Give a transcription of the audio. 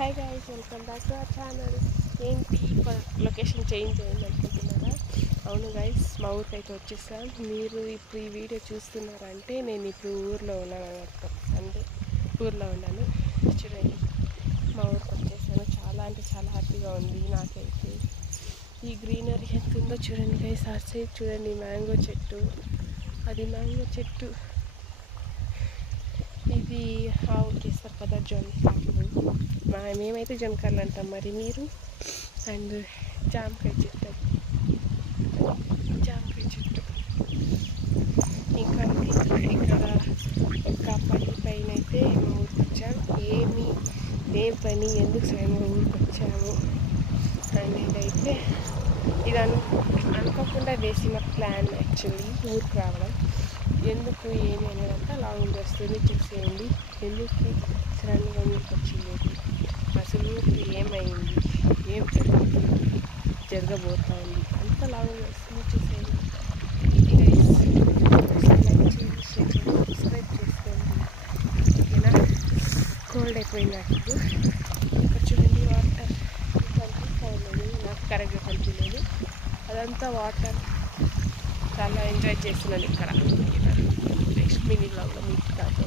Hi guys, welcome back to our channel. ఏంటి location change అయింది అనుకుంటున్నారా? అవును గైస్, మా ఊరికి అయితే వచ్చేసాం. మీరు ఇప్పుడు ఈ వీడియో చూస్తున్నారంటే నేను ఇప్పుడు ఊర్లో ఉన్నాను అన్నట్టు. అంటే ఊర్లో ఉన్నాను. చూడండి, మా ఊరికి వచ్చేసాను. చాలా అంటే చాలా హ్యాపీగా ఉంది నాకైతే. ఈ గ్రీనరీ ఎంత ఉందో చూడండి గైస్. ఆ సైడ్ చూడండి, మ్యాంగో చెట్టు, అది మ్యాంగో చెట్టు. ఇది ఆవుకి వేస్తారు కదా, జొన్నకాయలు. మేమైతే జొన్నకాయలు అంటాం, మరి మీరు? అండ్ జామకాయ చెట్టు, జామకాయ చెట్టు. ఇంకా ఇక్కడ ఒక పని పైన అయితే మా ఊరికి వచ్చాము. ఏం పని, ఎందుకు స్వయంగా ఊరికి వచ్చాము అనేదైతే ఇది అనుకోకుండా వేసిన ప్లాన్ యాక్చువల్లీ ఊరికి రావడం. ఎందుకు ఏమి అనేదంతా లాంగ్ వస్తుంది, చూసేయండి. ఎందుకు సడన్గా ఊరికి వచ్చింది, అసలు ఊరికి ఏమైంది, ఏం జరగబోతుంది, అంత లాంగ్ వస్తుంది, చూసేయండి. సబ్స్క్రైబ్ చేసుకోండి, ఓకేనా? కోల్డ్ అయిపోయింది నాకు. ఇక్కడ చూడండి, వాటర్ కనిపిస్తుంది, నాకు కరెక్ట్గా కనిపించలేదు. అదంతా వాటర్. చాలా ఎంజాయ్ చేస్తున్నాను ఇక్కడ. నెక్స్ట్ మినీ బ్లాగ్లో మీకు కాదు.